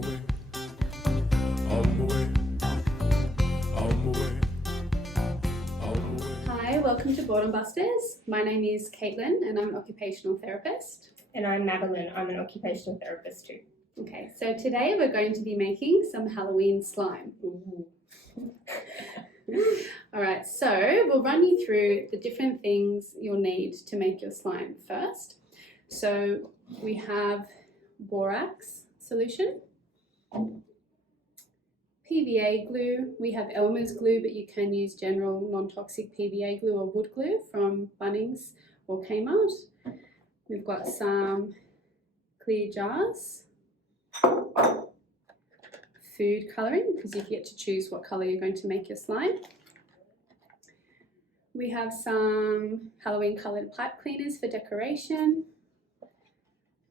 my way, on my way, on my way, on my way. Hi, welcome to Boredom Busters. My name is Caitlin and I'm an occupational therapist. And I'm Madeline, I'm an occupational therapist too. Okay, so today we're going to be making some Halloween slime. Alright, so we'll run you through the different things you'll need to make your slime first. So we have borax solution, PVA glue. We have Elmer's glue, but you can use general non-toxic PVA glue or wood glue from Bunnings or Kmart. We've got some clear jars, food colouring, because you get to choose what colour you're going to make your slime. We have some Halloween coloured pipe cleaners for decoration,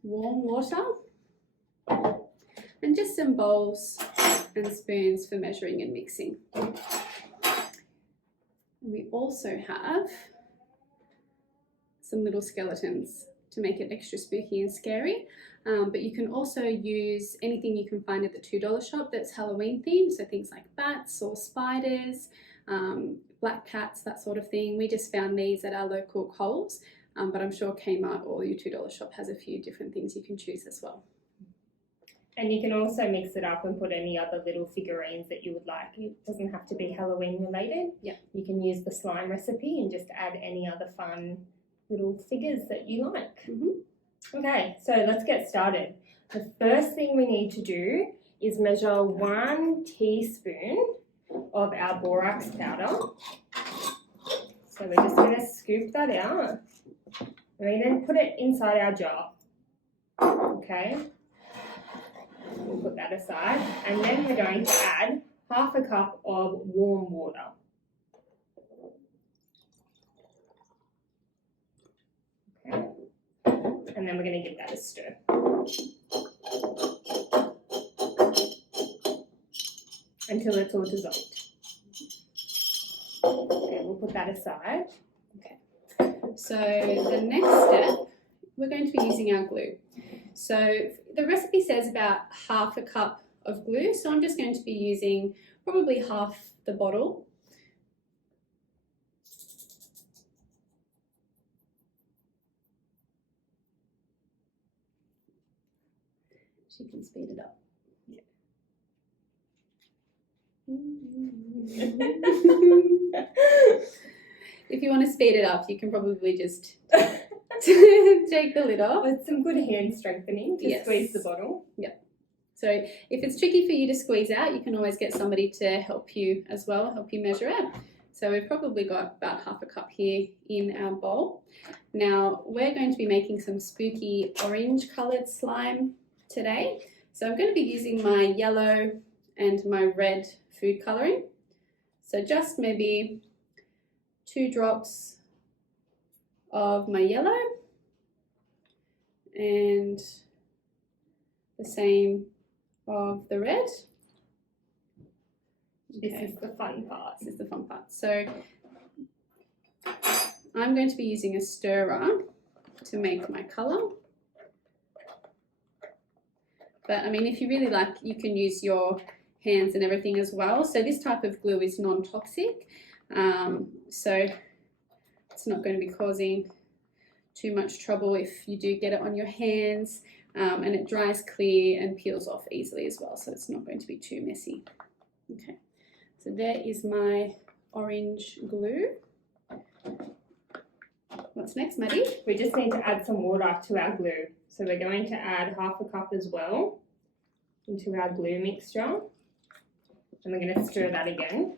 warm water, and just some bowls and spoons for measuring and mixing. And we also have some little skeletons to make it extra spooky and scary, but you can also use anything you can find at the $2 shop that's Halloween themed, so things like bats or spiders, black cats, that sort of thing. We just found these at our local Coles, but I'm sure Kmart or your $2 shop has a few different things you can choose as well. And you can also mix it up and put any other little figurines that you would like. It doesn't have to be Halloween related. Yeah. You can use the slime recipe and just add any other fun little figures that you like. Okay, so let's get started. The first thing we need to do is measure 1 teaspoon of our borax powder. So we're just going to scoop that out and we then put it inside our jar. Okay, we'll put that aside and then we're going to add half a cup of warm water. Okay, and then we're going to give that a stir. Until it's all dissolved. Okay, we'll put that aside. So the next step, we're going to be using our glue. So the recipe says about half a cup of glue, so I'm just going to be using probably half the bottle. She can speed it up. If you want to speed it up, you can probably just take the lid off. With some good hand strengthening to squeeze the bottle. So if it's tricky for you to squeeze out, you can always get somebody to help you as well, help you measure it. So we've probably got about half a cup here in our bowl. Now we're going to be making some spooky orange coloured slime today. So I'm going to be using my yellow and my red food colouring. So just maybe 2 drops of my yellow and the same of the red. This is the fun part. This is the fun part. So I'm going to be using a stirrer to make my colour. But I mean, if you really like, you can use your hands and everything as well. So this type of glue is non-toxic. So it's not going to be causing too much trouble if you do get it on your hands, and it dries clear and peels off easily as well, so it's not going to be too messy. Okay, so there is my orange glue. What's next, Maddie? We just need to add some water to our glue. So we're going to add half a cup as well into our glue mixture. And we're going to stir that again.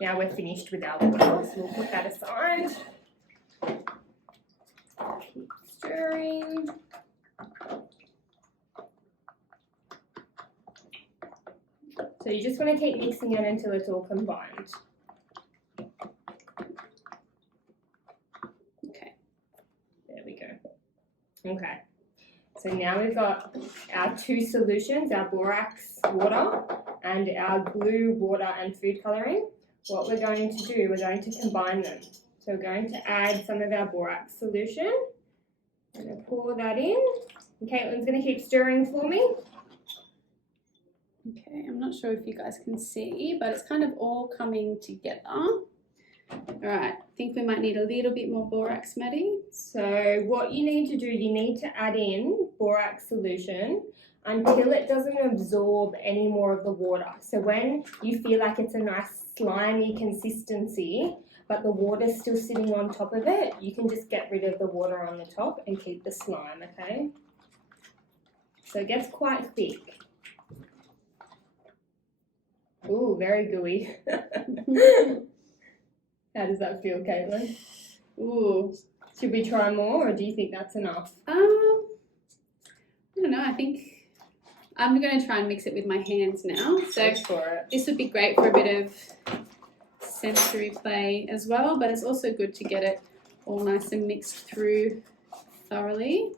Now we're finished with our water, so we'll put that aside. Keep stirring. So you just want to keep mixing it until it's all combined. Okay. There we go. Okay. So now we've got our 2 solutions, our borax water and our glue water and food colouring. What we're going to do, we're going to combine them. So we're going to add some of our borax solution. I'm going to pour that in. And Caitlin's going to keep stirring for me. not sure if you guys can see, but it's kind of all coming together. All right, I think we might need a little bit more borax, Maddie. So what you need to do, you need to add in borax solution until it doesn't absorb any more of the water. So when you feel like it's a nice slimy consistency, but the water's still sitting on top of it, you can just get rid of the water on the top and keep the slime, okay? So it gets quite thick. Ooh, very gooey. How does that feel, Caitlin? Ooh. Should we try more, or do you think that's enough? I don't know. I think I'm going to try and mix it with my hands now. So Go for it. this would be great for a bit of sensory play as well, but it's also good to get it all nice and mixed through thoroughly.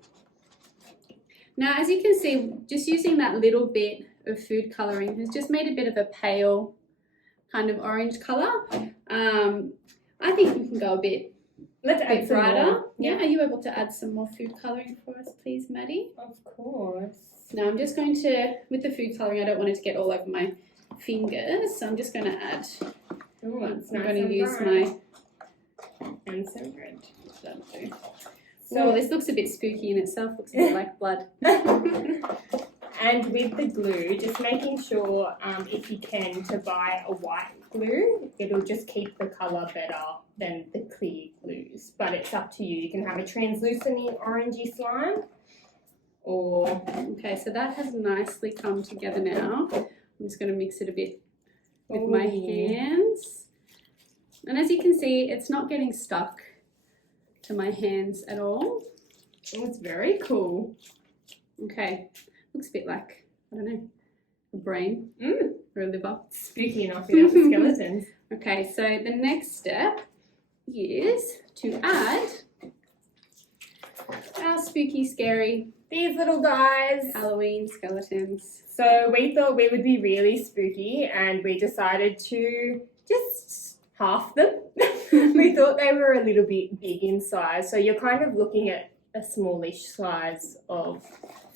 Now, as you can see, just using that little bit of food colouring has just made a bit of a pale kind of orange colour. I think we can go a bit Let's add some brighter. more. Yeah, are you able to add some more food colouring for us, please, Maddie? Of course. Now I'm just going to, with the food colouring, I don't want it to get all over my fingers, so I'm just going to add, Ooh, it's I'm nice going to and use bright. my, And some red. that'll do. So Oh, this looks a bit spooky in itself, looks a bit like blood. and with the glue, just making sure if you can to buy a white glue, it'll just keep the colour better than the clear glues. But it's up to you. You can have a translucent orangey slime, or Okay, so that has nicely come together now. I'm just going to mix it a bit with my Ooh. hands. And as you can see, it's not getting stuck to my hands at all. Oh, it's very cool. Okay, looks a bit like, I don't know, a brain or a liver. Spooky enough without the skeletons. Okay, so the next step is to add our spooky, scary These little guys. Halloween skeletons. So we thought we would be really spooky, and we decided to just half them. We thought they were a little bit big in size, so you're kind of looking at a smallish size of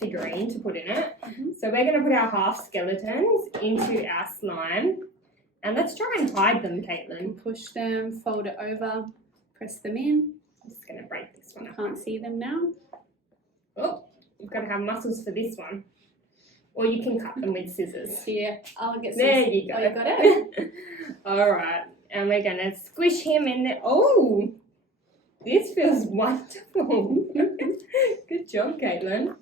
figurine to put in it. Mhm. So we're going to put our half skeletons into our slime, and let's try and hide them, Caitlin. And push them, fold it over, press them in. I'm just going to break this one up. Can't see them now. Oh, you've got to have muscles for this one, or you can cut them with scissors. Here, I'll get some. There you go. Oh, you got it? All right, and we're gonna squish him in there. Oh, this feels wonderful. Good job, Caitlin.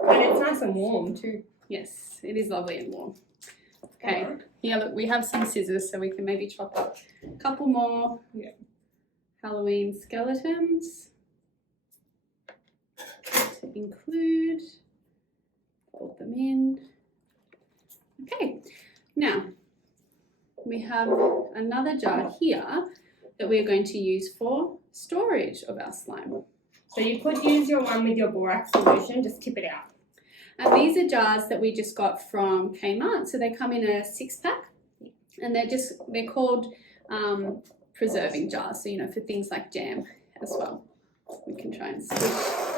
And it's nice and warm too. Yes, it is lovely and warm. Okay, Alright. yeah, look, we have some scissors so we can maybe chop up a couple more Halloween skeletons to include. Fold them in. Okay, now we have another jar here that we're going to use for storage of our slime. So you could use your one with your borax solution. Just tip it out. And these are jars that we just got from Kmart. So they come in a 6-pack, and they're called preserving jars. So, you know, for things like jam as well. We can try and see.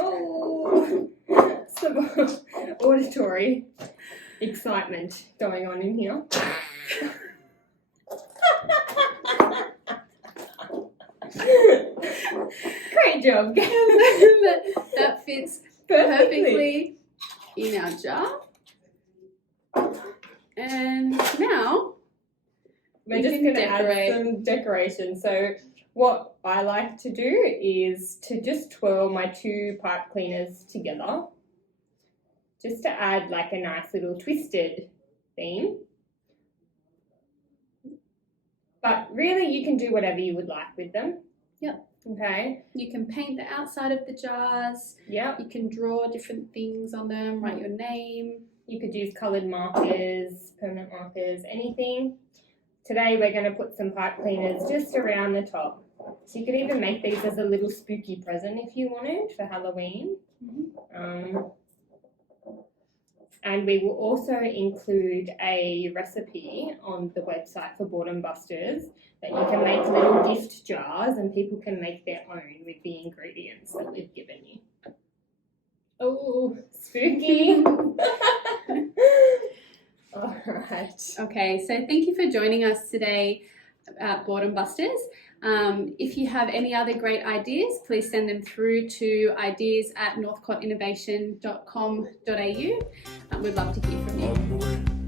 Oh, some auditory excitement going on in here. Great job, that fits perfectly in our jar. And now We're we just can going to add decorate. some decoration. So what I like to do is to just twirl my 2 pipe cleaners together, just to add like a nice little twisted theme. But really you can do whatever you would like with them. Yep. Okay. You can paint the outside of the jars. Yep. You can draw different things on them, write your name. You could use coloured markers, permanent markers, anything. Today we're going to put some pipe cleaners just around the top. So you could even make these as a little spooky present if you wanted for Halloween. And we will also include a recipe on the website for Boredom Busters that you can make little gift jars and people can make their own with the ingredients that we've given you. Oh, spooky. All right. Right. Okay, so thank you for joining us today at Boredom Busters. If you have any other great ideas, please send them through to ideas@northcottinnovation.com.au. We'd love to hear from you. On the way.